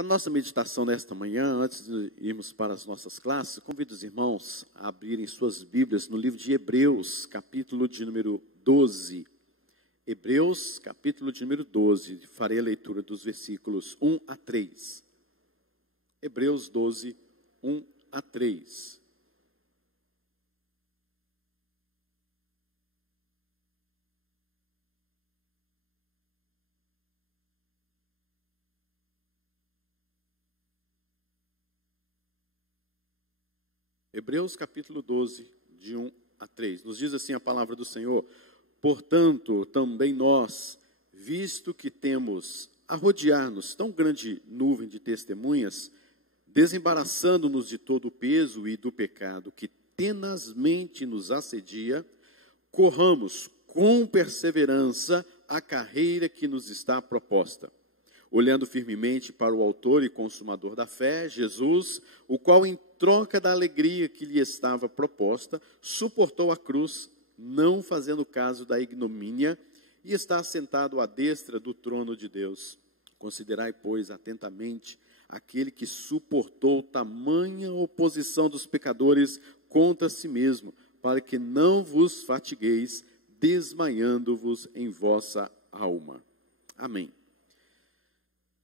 Para a nossa meditação nesta manhã, antes de irmos para as nossas classes, convido os irmãos a abrirem suas Bíblias no livro de Hebreus, capítulo de número 12. Hebreus, capítulo de número 12, farei a leitura dos versículos 1 a 3. Hebreus 12, 1 a 3. Hebreus capítulo 12, de 1 a 3. Nos diz assim a palavra do Senhor: portanto, também nós, visto que temos a rodear-nos tão grande nuvem de testemunhas, desembaraçando-nos de todo o peso e do pecado que tenazmente nos assedia, corramos com perseverança a carreira que nos está proposta, olhando firmemente para o autor e consumador da fé, Jesus, o qual, em troca da alegria que lhe estava proposta, suportou a cruz, não fazendo caso da ignomínia, e está assentado à destra do trono de Deus. Considerai, pois, atentamente aquele que suportou tamanha oposição dos pecadores contra si mesmo, para que não vos fatigueis, desmaiando-vos em vossa alma. Amém.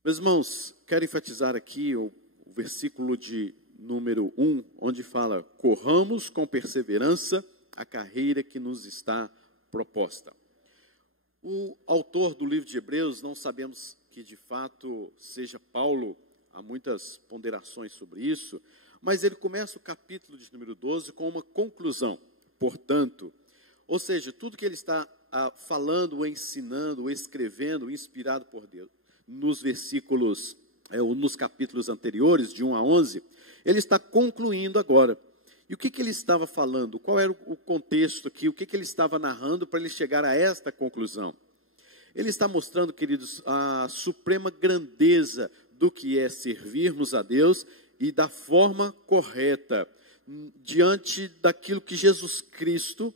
Meus irmãos, quero enfatizar aqui o versículo de número 1, onde fala: corramos com perseverança a carreira que nos está proposta. O autor do livro de Hebreus, não sabemos que de fato seja Paulo, há muitas ponderações sobre isso, mas ele começa o capítulo de número 12 com uma conclusão. Portanto, ou seja, tudo que ele está falando, ensinando, escrevendo, inspirado por Deus, nos versículos, nos capítulos anteriores, de 1 a 11, ele está concluindo agora. E o que ele estava falando? Qual era o contexto aqui? O que ele estava narrando para ele chegar a esta conclusão? Ele está mostrando, queridos, a suprema grandeza do que é servirmos a Deus e da forma correta, diante daquilo que Jesus Cristo,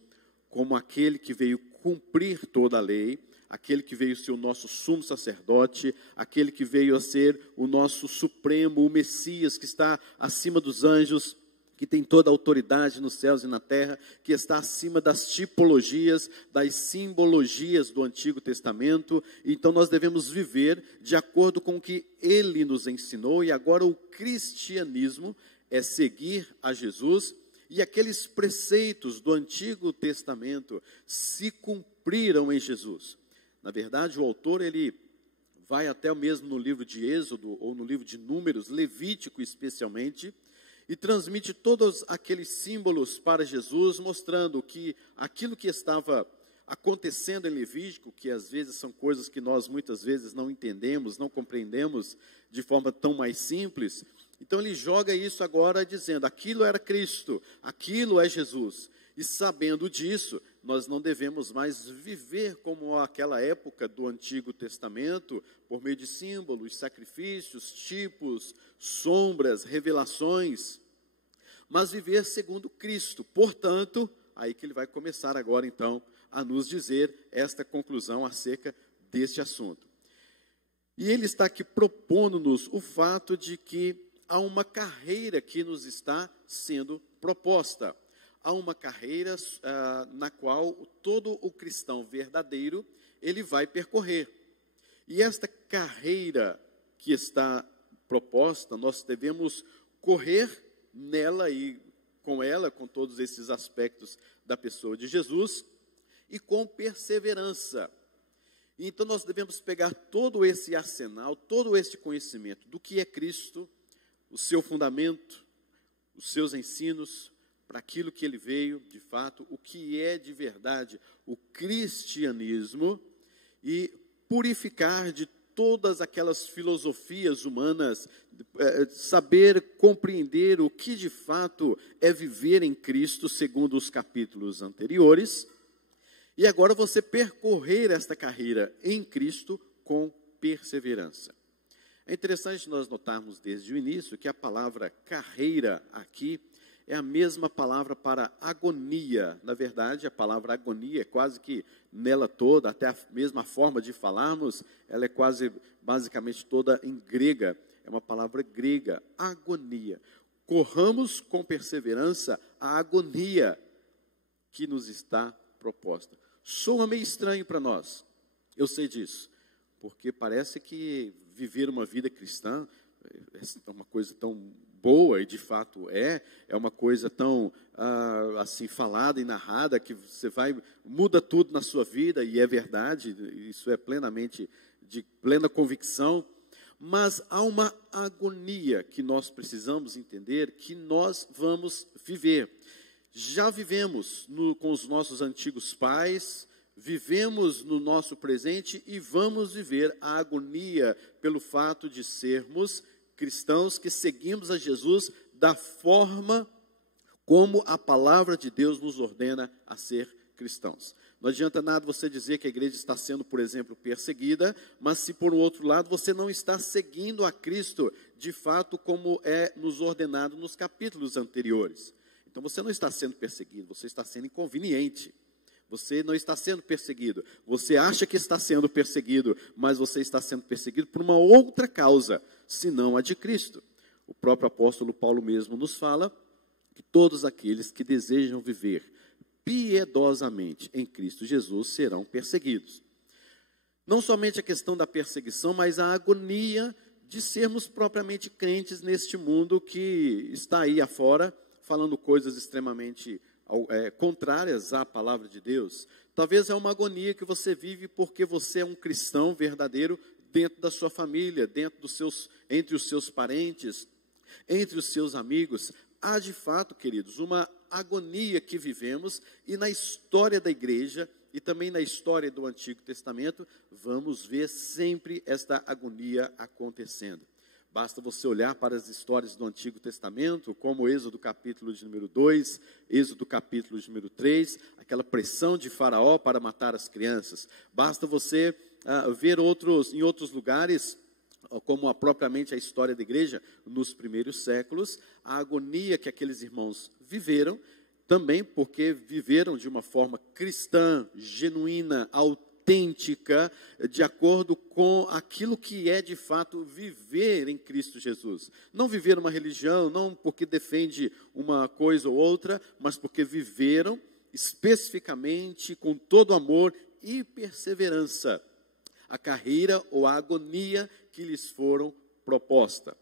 como aquele que veio cumprir toda a lei, aquele que veio ser o nosso sumo sacerdote, aquele que veio a ser o nosso supremo, o Messias, que está acima dos anjos, que tem toda a autoridade nos céus e na terra, que está acima das tipologias, das simbologias do Antigo Testamento. Então nós devemos viver de acordo com o que ele nos ensinou, e agora o cristianismo é seguir a Jesus, e aqueles preceitos do Antigo Testamento se cumpriram em Jesus. Na verdade, o autor, ele vai até mesmo no livro de Êxodo, ou no livro de Números, Levítico especialmente, e transmite todos aqueles símbolos para Jesus, mostrando que aquilo que estava acontecendo em Levítico, que às vezes são coisas que nós muitas vezes não entendemos, não compreendemos de forma tão mais simples, então ele joga isso agora dizendo: aquilo era Cristo, aquilo é Jesus. E sabendo disso, nós não devemos mais viver como aquela época do Antigo Testamento, por meio de símbolos, sacrifícios, tipos, sombras, revelações, mas viver segundo Cristo. Portanto, aí que ele vai começar agora então a nos dizer esta conclusão acerca deste assunto. E ele está aqui propondo-nos o fato de que há uma carreira que nos está sendo proposta. Há uma carreira na qual todo o cristão verdadeiro, ele vai percorrer. E esta carreira que está proposta, nós devemos correr nela e com ela, com todos esses aspectos da pessoa de Jesus, e com perseverança. Então nós devemos pegar todo esse arsenal, todo esse conhecimento do que é Cristo, o seu fundamento, os seus ensinos, para aquilo que ele veio, de fato, o que é de verdade o cristianismo, e purificar de todas aquelas filosofias humanas, saber compreender o que de fato é viver em Cristo, segundo os capítulos anteriores, e agora você percorrer esta carreira em Cristo com perseverança. É interessante nós notarmos desde o início que a palavra carreira aqui é a mesma palavra para agonia. Na verdade, a palavra agonia é quase que nela toda, até a mesma forma de falarmos, ela é quase, basicamente toda em grega. é uma palavra grega, agonia. Corramos com perseverança a agonia que nos está proposta. Soa meio estranho para nós, eu sei disso, porque parece que viver uma vida cristã é uma coisa tão boa, e de fato é uma coisa tão assim falada e narrada, que muda tudo na sua vida, e é verdade, isso é plenamente, de plena convicção, mas há uma agonia que nós precisamos entender, que nós vamos viver. Já vivemos com os nossos antigos pais, vivemos no nosso presente e vamos viver a agonia pelo fato de sermos cristãos que seguimos a Jesus da forma como a palavra de Deus nos ordena a ser cristãos. Não adianta nada você dizer que a igreja está sendo, por exemplo, perseguida, mas se por outro lado você não está seguindo a Cristo de fato como é nos ordenado nos capítulos anteriores. Então você não está sendo perseguido, você está sendo inconveniente. Você não está sendo perseguido. Você acha que está sendo perseguido, mas você está sendo perseguido por uma outra causa, senão a de Cristo. O próprio apóstolo Paulo mesmo nos fala que todos aqueles que desejam viver piedosamente em Cristo Jesus serão perseguidos. Não somente a questão da perseguição, mas a agonia de sermos propriamente crentes neste mundo que está aí afora, falando coisas extremamente contrárias à palavra de Deus. Talvez é uma agonia que você vive porque você é um cristão verdadeiro dentro da sua família, entre os seus parentes, entre os seus amigos. Há de fato, queridos, uma agonia que vivemos, e na história da igreja e também na história do Antigo Testamento, vamos ver sempre esta agonia acontecendo. Basta você olhar para as histórias do Antigo Testamento, como Êxodo capítulo de número 2, Êxodo capítulo de número 3, aquela pressão de Faraó para matar as crianças. Basta você ver em outros lugares, como propriamente a história da igreja, nos primeiros séculos, a agonia que aqueles irmãos viveram, também porque viveram de uma forma cristã, genuína, autêntica, de acordo com aquilo que é de fato viver em Cristo Jesus. Não viver uma religião, não porque defende uma coisa ou outra, mas porque viveram especificamente com todo amor e perseverança a carreira ou a agonia que lhes foram proposta.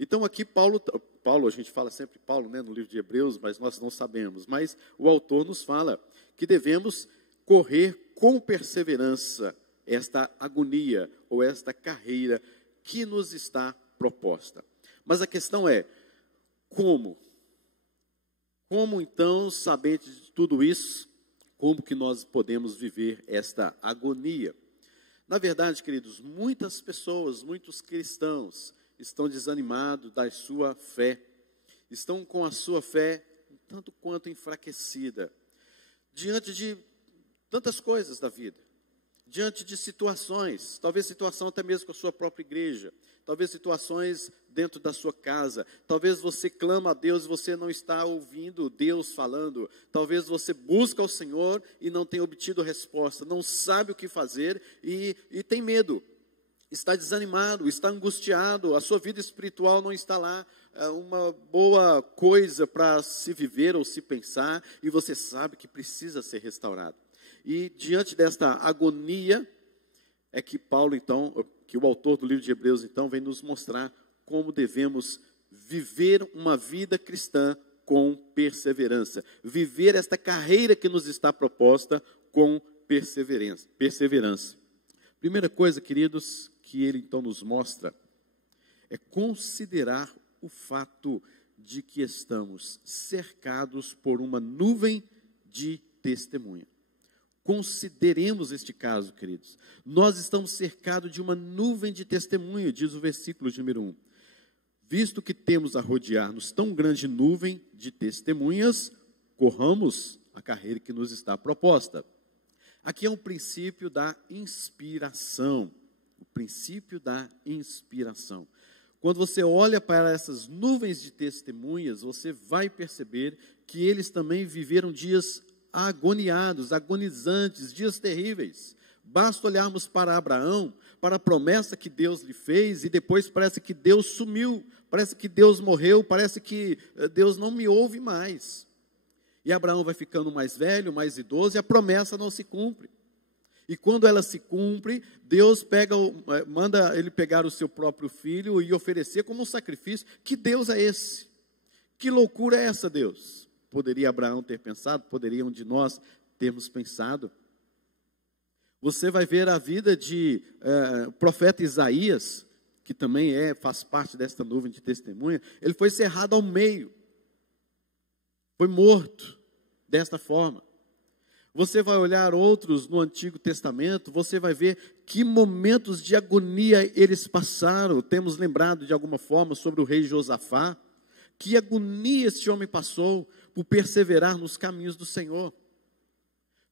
Então aqui Paulo, a gente fala sempre Paulo, né, no livro de Hebreus, mas nós não sabemos, mas o autor nos fala que devemos correr com perseverança esta agonia ou esta carreira que nos está proposta. Mas a questão é, como? Como então, sabendo de tudo isso, como que nós podemos viver esta agonia? Na verdade, queridos, muitas pessoas, muitos cristãos estão desanimados da sua fé, estão com a sua fé tanto quanto enfraquecida, diante de tantas coisas da vida, diante de situações, talvez situação até mesmo com a sua própria igreja, talvez situações dentro da sua casa, talvez você clama a Deus e você não está ouvindo Deus falando, talvez você busca ao Senhor e não tem obtido resposta, não sabe o que fazer e tem medo, está desanimado, está angustiado, a sua vida espiritual não está lá, uma boa coisa para se viver ou se pensar, e você sabe que precisa ser restaurado. E diante desta agonia, é que Paulo então, que o autor do livro de Hebreus então, vem nos mostrar como devemos viver uma vida cristã com perseverança. Viver esta carreira que nos está proposta com perseverança. Primeira coisa, queridos, que ele então nos mostra, é considerar o fato de que estamos cercados por uma nuvem de testemunha. Consideremos este caso, queridos. Nós estamos cercados de uma nuvem de testemunho, diz o versículo de número 1. Visto que temos a rodear-nos tão grande nuvem de testemunhas, corramos a carreira que nos está proposta. Aqui é um princípio da inspiração. O princípio da inspiração. Quando você olha para essas nuvens de testemunhas, você vai perceber que eles também viveram dias agoniados, agonizantes, dias terríveis. Basta olharmos para Abraão, para a promessa que Deus lhe fez, e depois parece que Deus sumiu, parece que Deus morreu, parece que Deus não me ouve mais. E Abraão vai ficando mais velho, mais idoso, e a promessa não se cumpre. E quando ela se cumpre, Deus manda ele pegar o seu próprio filho e oferecer como um sacrifício. Que Deus é esse? Que loucura é essa, Deus? Poderia Abraão ter pensado, poderiam de nós termos pensado. Você vai ver a vida de profeta Isaías, que também faz parte desta nuvem de testemunha. Ele foi cerrado ao meio, foi morto desta forma. Você vai olhar outros no Antigo Testamento, você vai ver que momentos de agonia eles passaram. Temos lembrado de alguma forma sobre o rei Josafá, que agonia esse homem passou por perseverar nos caminhos do Senhor.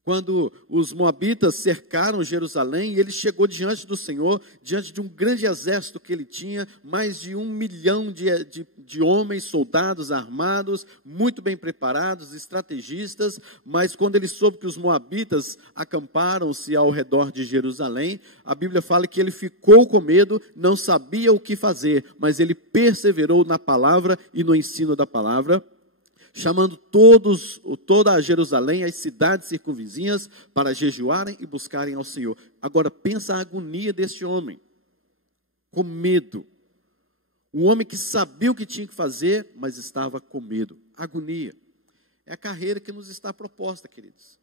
Quando os moabitas cercaram Jerusalém, ele chegou diante do Senhor, diante de um grande exército que ele tinha, mais de 1 milhão de homens, soldados armados, muito bem preparados, estrategistas, mas quando ele soube que os moabitas acamparam-se ao redor de Jerusalém, a Bíblia fala que ele ficou com medo, não sabia o que fazer, mas ele perseverou na palavra e no ensino da palavra, chamando toda a Jerusalém, as cidades circunvizinhas, para jejuarem e buscarem ao Senhor. Agora, pensa a agonia deste homem, com medo. Um homem que sabia o que tinha que fazer, mas estava com medo. Agonia. É a carreira que nos está proposta, queridos.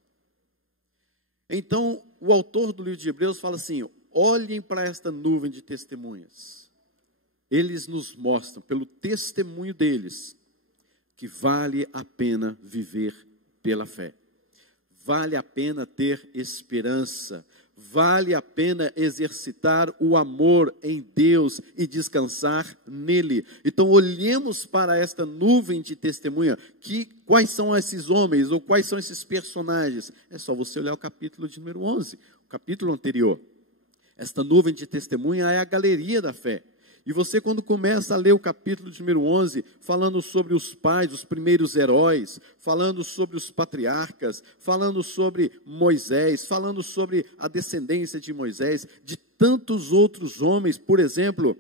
Então, o autor do livro de Hebreus fala assim, olhem para esta nuvem de testemunhas. Eles nos mostram, pelo testemunho deles, que vale a pena viver pela fé, vale a pena ter esperança, vale a pena exercitar o amor em Deus e descansar nele. Então olhemos para esta nuvem de testemunha, quais são esses homens, ou quais são esses personagens? É só você olhar o capítulo de número 11, o capítulo anterior. Esta nuvem de testemunha é a galeria da fé. E você, quando começa a ler o capítulo de número 11, falando sobre os pais, os primeiros heróis, falando sobre os patriarcas, falando sobre Moisés, falando sobre a descendência de Moisés, de tantos outros homens, por exemplo,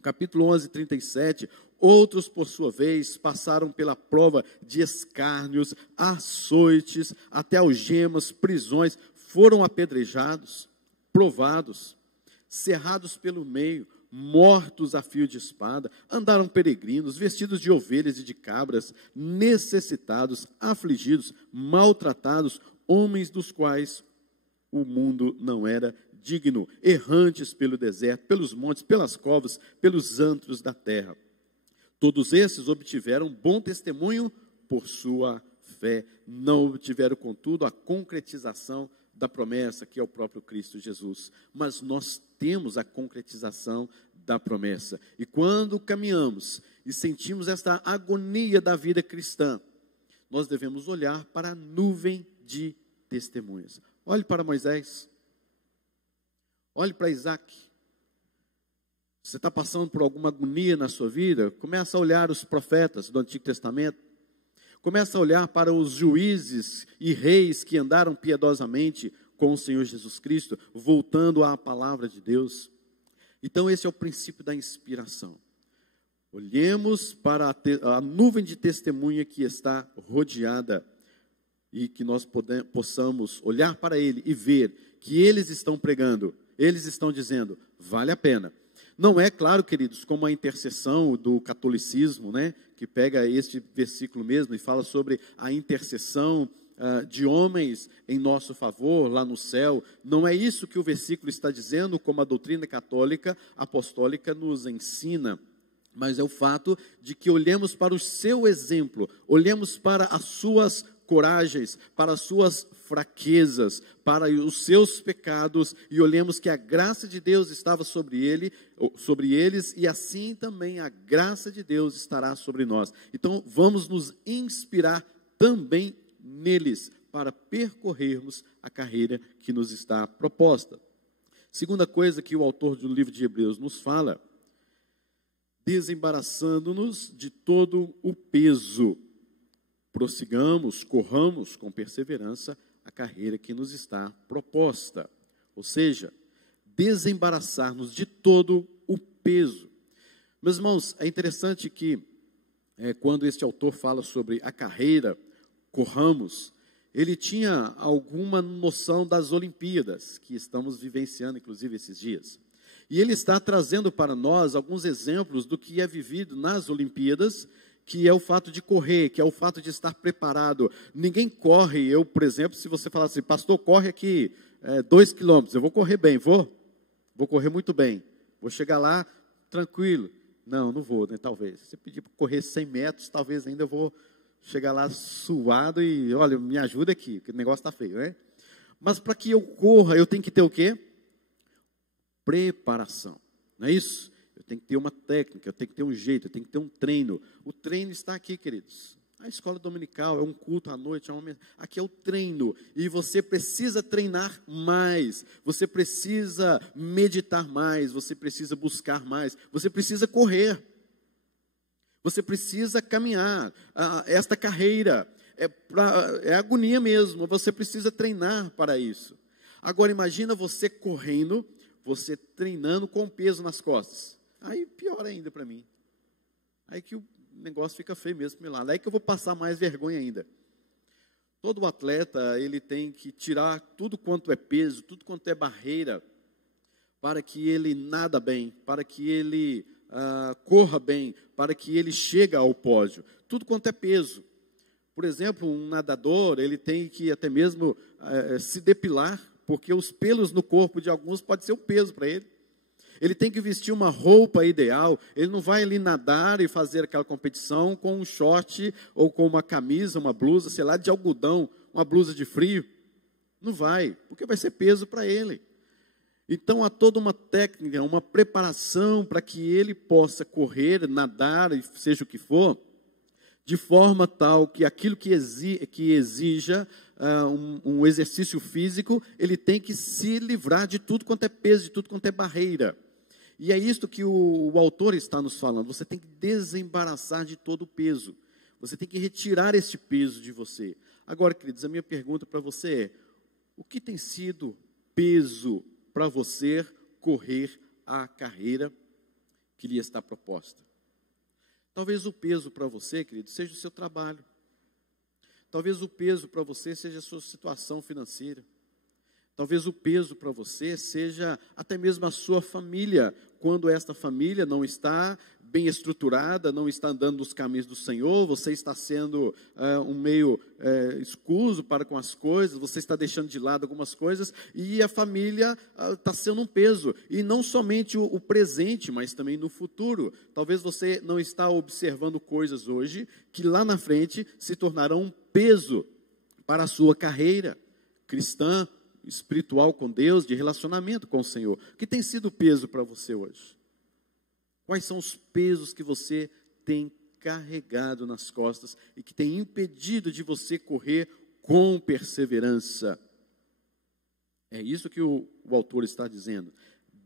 capítulo 11, 37, outros, por sua vez, passaram pela prova de escárnios, açoites, até algemas, prisões, foram apedrejados, provados, cerrados pelo meio, mortos a fio de espada, andaram peregrinos, vestidos de ovelhas e de cabras, necessitados, afligidos, maltratados, homens dos quais o mundo não era digno, errantes pelo deserto, pelos montes, pelas covas, pelos antros da terra. Todos esses obtiveram bom testemunho por sua fé, não obtiveram, contudo, a concretização da promessa, que é o próprio Cristo Jesus. Mas nós temos a concretização da promessa. E quando caminhamos e sentimos esta agonia da vida cristã, nós devemos olhar para a nuvem de testemunhas. Olhe para Moisés. Olhe para Isaac. Você está passando por alguma agonia na sua vida? Começa a olhar os profetas do Antigo Testamento. Começa a olhar para os juízes e reis que andaram piedosamente com o Senhor Jesus Cristo, voltando à palavra de Deus. Então esse é o princípio da inspiração. Olhemos para a nuvem de testemunha que está rodeada e que nós possamos olhar para ele e ver que eles estão pregando, eles estão dizendo, vale a pena. Não é, claro, queridos, como a intercessão do catolicismo, né, que pega este versículo mesmo e fala sobre a intercessão de homens em nosso favor lá no céu. Não é isso que o versículo está dizendo, como a doutrina católica apostólica nos ensina. Mas é o fato de que olhemos para o seu exemplo, olhemos para as suas coragens, para as suas fraquezas, para os seus pecados, e olhemos que a graça de Deus estava sobre eles, e assim também a graça de Deus estará sobre nós. Então vamos nos inspirar também neles, para percorrermos a carreira que nos está proposta. Segunda coisa que o autor do livro de Hebreus nos fala, desembaraçando-nos de todo o peso, prossigamos, corramos com perseverança a carreira que nos está proposta. Ou seja, desembaraçar-nos de todo o peso. Meus irmãos, é interessante que quando este autor fala sobre a carreira, corramos, ele tinha alguma noção das Olimpíadas, que estamos vivenciando, inclusive, esses dias. E ele está trazendo para nós alguns exemplos do que é vivido nas Olimpíadas, que é o fato de correr, que é o fato de estar preparado. Ninguém corre, eu, por exemplo, se você falar assim, pastor, corre aqui 2 quilômetros, eu vou correr bem, vou correr muito bem, vou chegar lá tranquilo. Não vou, né, talvez. Se pedir para correr 100 metros, talvez ainda eu vou chegar lá suado e, olha, me ajuda aqui, porque o negócio está feio, né? Mas para que eu corra, eu tenho que ter o quê? Preparação, não é isso? Eu tenho que ter uma técnica, eu tenho que ter um jeito, eu tenho que ter um treino. O treino está aqui, queridos. A escola dominical é um culto à noite, aqui é o treino. E você precisa treinar mais, você precisa meditar mais, você precisa buscar mais, você precisa correr. Você precisa caminhar. Esta carreira é agonia mesmo, você precisa treinar para isso. Agora imagina você correndo, você treinando com peso nas costas. Aí pior ainda para mim. Aí que o negócio fica feio mesmo para mim lá. Aí que eu vou passar mais vergonha ainda. Todo atleta, ele tem que tirar tudo quanto é peso, tudo quanto é barreira, para que ele nada bem, para que ele corra bem, para que ele chegue ao pódio. Tudo quanto é peso. Por exemplo, um nadador, ele tem que até mesmo se depilar, porque os pelos no corpo de alguns pode ser um peso para ele. Ele tem que vestir uma roupa ideal, ele não vai ali nadar e fazer aquela competição com um short ou com uma camisa, uma blusa, sei lá, de algodão, uma blusa de frio. Não vai, porque vai ser peso para ele. Então, há toda uma técnica, uma preparação para que ele possa correr, nadar, seja o que for, de forma tal que aquilo que exija um exercício físico, ele tem que se livrar de tudo quanto é peso, de tudo quanto é barreira. E é isto que o autor está nos falando. Você tem que desembaraçar de todo o peso. Você tem que retirar esse peso de você. Agora, queridos, a minha pergunta para você é: o que tem sido peso para você correr a carreira que lhe está proposta? Talvez o peso para você, querido, seja o seu trabalho. Talvez o peso para você seja a sua situação financeira. Talvez o peso para você seja até mesmo a sua família, quando esta família não está bem estruturada, não está andando nos caminhos do Senhor, você está sendo um meio escuso para com as coisas, você está deixando de lado algumas coisas, e a família está sendo um peso, e não somente o presente, mas também no futuro. Talvez você não está observando coisas hoje, que lá na frente se tornarão um peso para a sua carreira cristã, espiritual com Deus, de relacionamento com o Senhor. O que tem sido peso para você hoje? Quais são os pesos que você tem carregado nas costas e que tem impedido de você correr com perseverança? É isso que o autor está dizendo,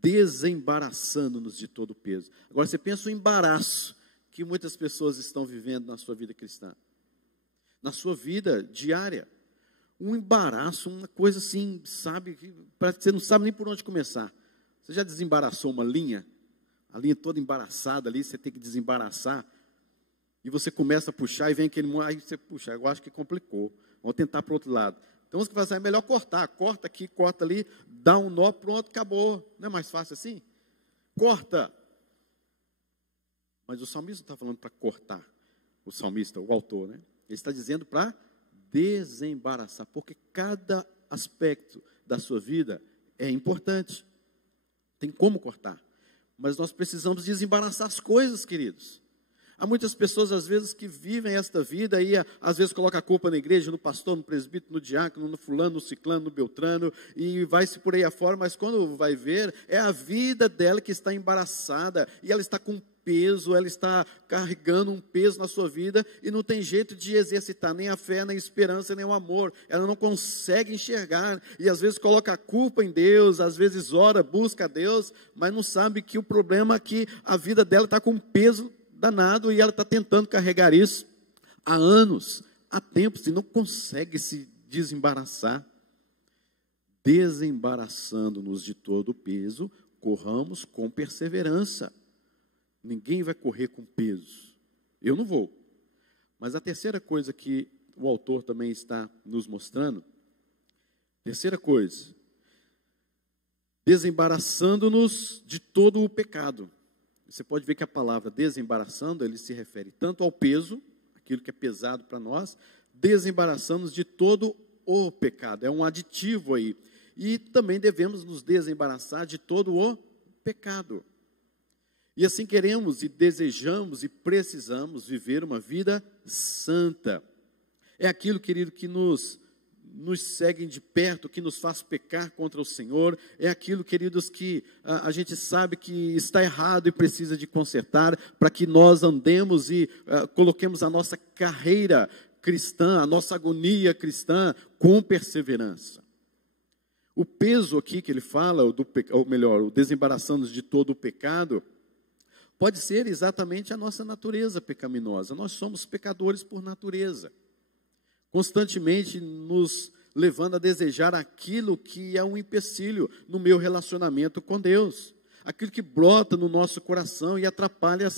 desembaraçando-nos de todo o peso. Agora você pensa o embaraço que muitas pessoas estão vivendo na sua vida cristã, na sua vida diária. Um embaraço, uma coisa assim, sabe, parece que você não sabe nem por onde começar. Você já desembaraçou uma linha? A linha toda embaraçada ali, você tem que desembaraçar. E você começa a puxar e vem aquele... Aí você puxa, eu acho que complicou. Vamos tentar para o outro lado. Então, você vai fazer, é melhor cortar. Corta aqui, corta ali, dá um nó, pronto, acabou. Não é mais fácil assim? Corta. Mas o salmista não está falando para cortar. O salmista, o autor, né? Ele está dizendo para desembaraçar, porque cada aspecto da sua vida é importante, tem como cortar, mas nós precisamos desembaraçar as coisas, queridos. Há muitas pessoas, às vezes, que vivem esta vida e, às vezes, colocam a culpa na igreja, no pastor, no presbítero, no diácono, no fulano, no ciclano, no beltrano, e vai-se por aí afora, mas quando vai ver, é a vida dela que está embaraçada, e ela está com peso, ela está carregando um peso na sua vida, e não tem jeito de exercitar nem a fé, nem a esperança, nem o amor. Ela não consegue enxergar, e às vezes coloca a culpa em Deus, às vezes ora, busca a Deus, mas não sabe que o problema é que a vida dela está com um peso danado, e ela está tentando carregar isso há anos, há tempos, e não consegue se desembaraçar. desembaraçando-nos de todo o peso, corramos com perseverança. Ninguém vai correr com peso. Eu não vou. Mas a terceira coisa que o autor também está nos mostrando, terceira coisa, desembaraçando-nos de todo o pecado. Você pode ver que a palavra desembaraçando, ele se refere tanto ao peso, aquilo que é pesado para nós, desembaraçando-nos de todo o pecado. É um aditivo aí. E também devemos nos desembaraçar de todo o pecado. E assim queremos e desejamos e precisamos viver uma vida santa. É aquilo, querido, que nos segue de perto, que nos faz pecar contra o Senhor. É aquilo, queridos, que a gente sabe que está errado e precisa de consertar, para que nós andemos e coloquemos a nossa carreira cristã, a nossa agonia cristã com perseverança. O peso aqui que ele fala, ou melhor, o desembaraçando-nos de todo o pecado, pode ser exatamente a nossa natureza pecaminosa. Nós somos pecadores por natureza, constantemente nos levando a desejar aquilo que é um empecilho no meu relacionamento com Deus, aquilo que brota no nosso coração e atrapalha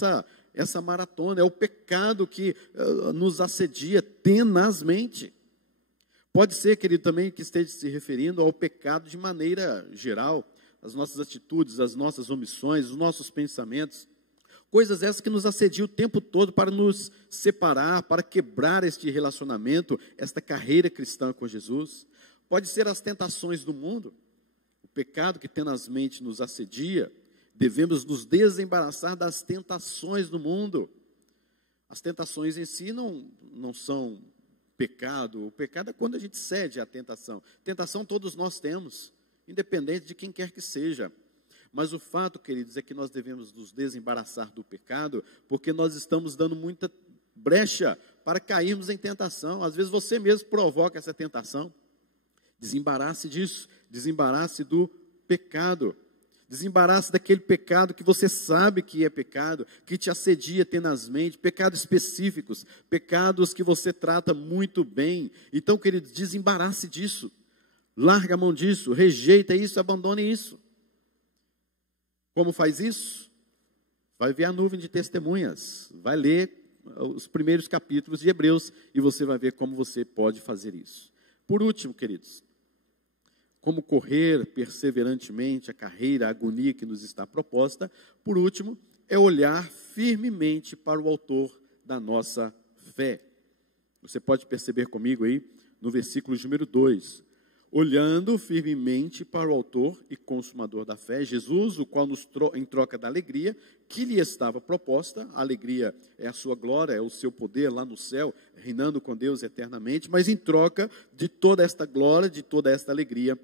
essa maratona. É o pecado que nos assedia tenazmente. Pode ser, querido, também que esteja se referindo ao pecado de maneira geral, as nossas atitudes, as nossas omissões, os nossos pensamentos, coisas essas que nos assediam o tempo todo para nos separar, para quebrar este relacionamento, esta carreira cristã com Jesus. Pode ser as tentações do mundo, o pecado que tenazmente nos assedia. Devemos nos desembaraçar das tentações do mundo. As tentações em si não são pecado. O pecado é quando a gente cede à tentação. Tentação todos nós temos, independente de quem quer que seja. Mas o fato, queridos, é que nós devemos nos desembaraçar do pecado, porque nós estamos dando muita brecha para cairmos em tentação. Às vezes você mesmo provoca essa tentação. Desembarace disso, desembarace do pecado. Desembarace daquele pecado que você sabe que é pecado, que te assedia tenazmente, pecados específicos, pecados que você trata muito bem. Então, queridos, desembarace disso. Larga a mão disso, rejeita isso, abandone isso. Como faz isso? Vai ver a nuvem de testemunhas, vai ler os primeiros capítulos de Hebreus e você vai ver como você pode fazer isso. Por último, queridos, como correr perseverantemente a carreira, a agonia que nos está proposta. Por último, é olhar firmemente para o autor da nossa fé. Você pode perceber comigo aí no versículo número 2. Olhando firmemente para o autor e consumador da fé, Jesus, o qual em troca da alegria que lhe estava proposta, a alegria é a sua glória, é o seu poder lá no céu, reinando com Deus eternamente, mas em troca de toda esta glória, de toda esta alegria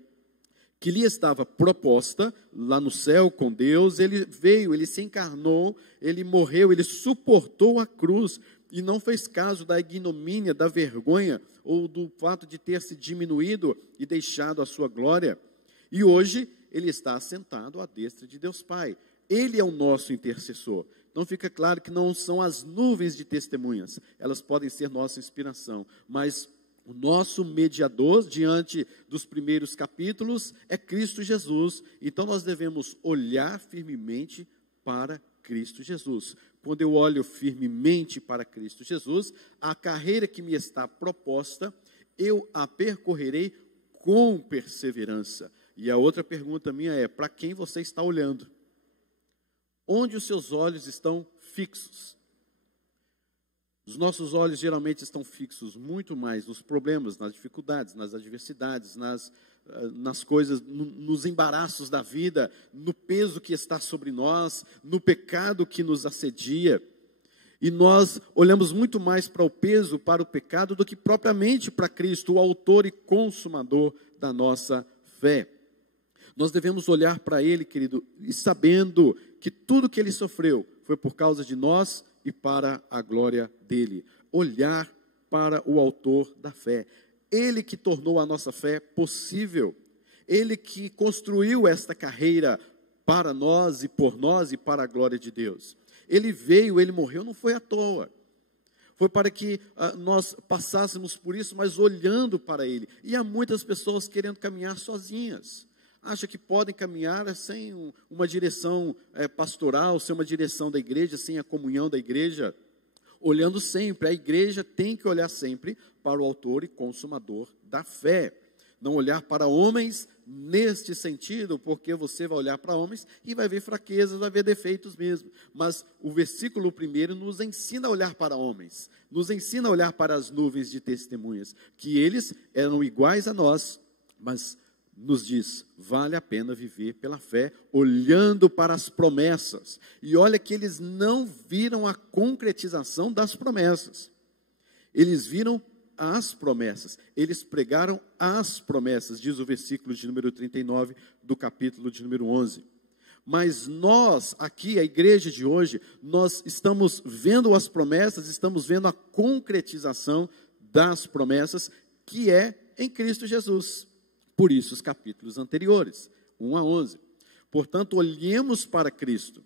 que lhe estava proposta lá no céu com Deus, ele veio, ele se encarnou, ele morreu, ele suportou a cruz e não fez caso da ignomínia, da vergonha ou do fato de ter se diminuído e deixado a sua glória. E hoje ele está assentado à destra de Deus Pai. Ele é o nosso intercessor. Então fica claro que não são as nuvens de testemunhas, elas podem ser nossa inspiração, mas o nosso mediador, diante dos primeiros capítulos, é Cristo Jesus. Então nós devemos olhar firmemente para Cristo Jesus. Quando eu olho firmemente para Cristo Jesus, a carreira que me está proposta, eu a percorrerei com perseverança. E a outra pergunta minha é, para quem você está olhando? Onde os seus olhos estão fixos? Os nossos olhos geralmente estão fixos muito mais nos problemas, nas dificuldades, nas adversidades, nas coisas, nos embaraços da vida, no peso que está sobre nós, no pecado que nos assedia. E nós olhamos muito mais para o peso, para o pecado, do que propriamente para Cristo, o autor e consumador da nossa fé. Nós devemos olhar para Ele, querido, e sabendo que tudo que Ele sofreu foi por causa de nós e para a glória dele. Olhar para o autor da fé. Ele que tornou a nossa fé possível. Ele que construiu esta carreira para nós e por nós e para a glória de Deus. Ele veio, ele morreu, não foi à toa. foi para que nós passássemos por isso, mas olhando para Ele. E há muitas pessoas querendo caminhar sozinhas. Acha que podem caminhar sem uma direção pastoral, sem uma direção da igreja, sem a comunhão da igreja, olhando sempre. A igreja tem que olhar sempre para o autor e consumador da fé. Não olhar para homens neste sentido, porque você vai olhar para homens e vai ver fraquezas, vai ver defeitos mesmo. Mas o versículo 1 nos ensina a olhar para homens, nos ensina a olhar para as nuvens de testemunhas, que eles eram iguais a nós, mas nos diz, vale a pena viver pela fé, olhando para as promessas. E olha que eles não viram a concretização das promessas. Eles viram as promessas. Eles pregaram as promessas, diz o versículo de número 39 do capítulo de número 11. Mas nós, aqui, a igreja de hoje, nós estamos vendo as promessas, estamos vendo a concretização das promessas, que é em Cristo Jesus. Por isso, os capítulos anteriores, 1 a 11. Portanto, olhemos para Cristo.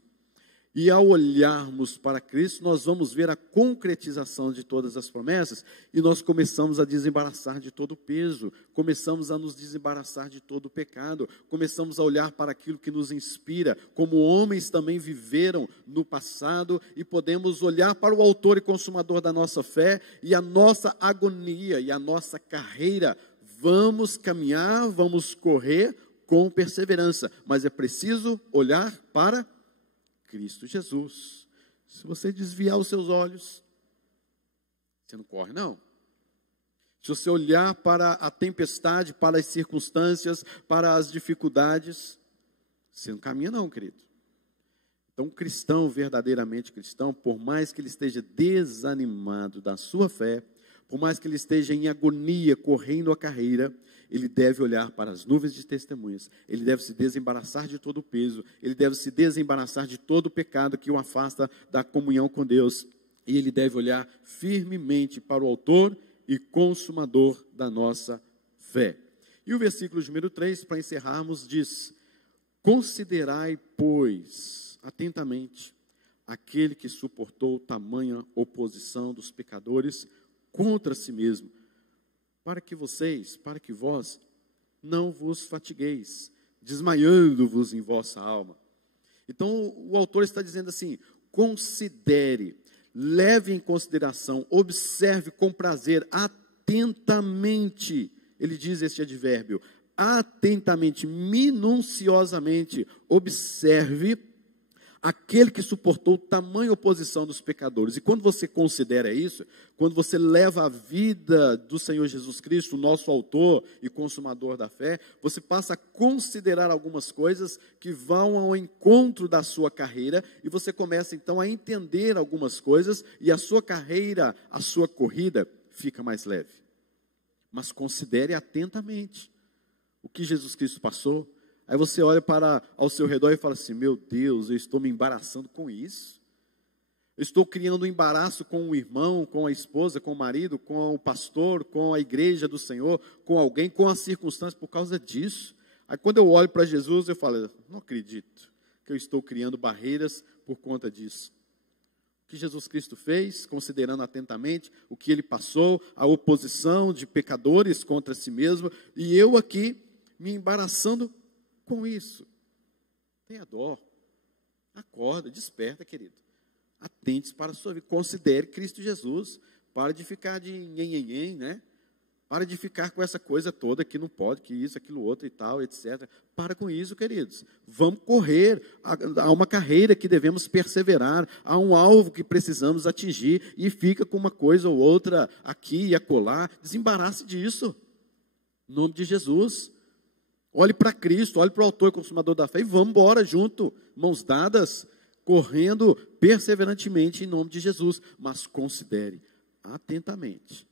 E ao olharmos para Cristo, nós vamos ver a concretização de todas as promessas e nós começamos a desembaraçar de todo o peso, começamos a nos desembaraçar de todo o pecado, começamos a olhar para aquilo que nos inspira, como homens também viveram no passado, e podemos olhar para o autor e consumador da nossa fé e a nossa agonia e a nossa carreira. Vamos caminhar, vamos correr com perseverança, mas é preciso olhar para Cristo Jesus. Se você desviar os seus olhos, você não corre, não. Se você olhar para a tempestade, para as circunstâncias, para as dificuldades, você não caminha, não, querido. Então, um cristão, verdadeiramente cristão, por mais que ele esteja desanimado da sua fé, por mais que ele esteja em agonia, correndo a carreira, ele deve olhar para as nuvens de testemunhas, ele deve se desembaraçar de todo o peso, ele deve se desembaraçar de todo o pecado que o afasta da comunhão com Deus, e ele deve olhar firmemente para o autor e consumador da nossa fé. E o versículo número 3, para encerrarmos, diz: considerai, pois, atentamente, aquele que suportou tamanha oposição dos pecadores contra si mesmo, para que vós não vos fatigueis, desmaiando-vos em vossa alma. Então, o autor está dizendo assim: considere, leve em consideração, observe com prazer, atentamente. Ele diz este advérbio, atentamente, minuciosamente, observe aquele que suportou tamanha oposição dos pecadores. E quando você considera isso, quando você leva a vida do Senhor Jesus Cristo, nosso autor e consumador da fé, você passa a considerar algumas coisas que vão ao encontro da sua carreira, e você começa então a entender algumas coisas, e a sua carreira, a sua corrida fica mais leve. Mas considere atentamente o que Jesus Cristo passou. Aí você olha para ao seu redor e fala assim: meu Deus, eu estou me embaraçando com isso. Eu estou criando um embaraço com o irmão, com a esposa, com o marido, com o pastor, com a igreja do Senhor, com alguém, com as circunstâncias por causa disso. Aí quando eu olho para Jesus, eu falo: não acredito que eu estou criando barreiras por conta disso. O que Jesus Cristo fez, considerando atentamente o que ele passou, a oposição de pecadores contra si mesmo, e eu aqui me embaraçando com isso. Tenha dó, acorda, desperta, querido. Atente-se para a sua vida, considere Cristo Jesus. Para de ficar de nhenhenhen, né? Para de ficar com essa coisa toda que não pode, que isso, aquilo, outro e tal, etc. Para com isso, queridos. Vamos correr. Há uma carreira que devemos perseverar. Há um alvo que precisamos atingir. E fica com uma coisa ou outra aqui e acolá. Desembarace disso. Em nome de Jesus. Olhe para Cristo, olhe para o autor e consumador da fé e vamos embora junto, mãos dadas, correndo perseverantemente em nome de Jesus. Mas considere atentamente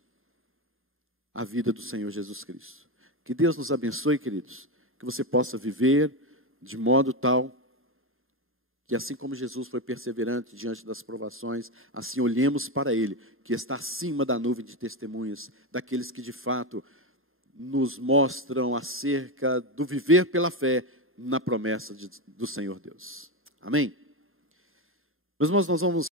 a vida do Senhor Jesus Cristo. Que Deus nos abençoe, queridos, que você possa viver de modo tal que, assim como Jesus foi perseverante diante das provações, assim olhemos para Ele, que está acima da nuvem de testemunhas, daqueles que de fato nos mostram acerca do viver pela fé na promessa do Senhor Deus. Amém? Meus irmãos, nós vamos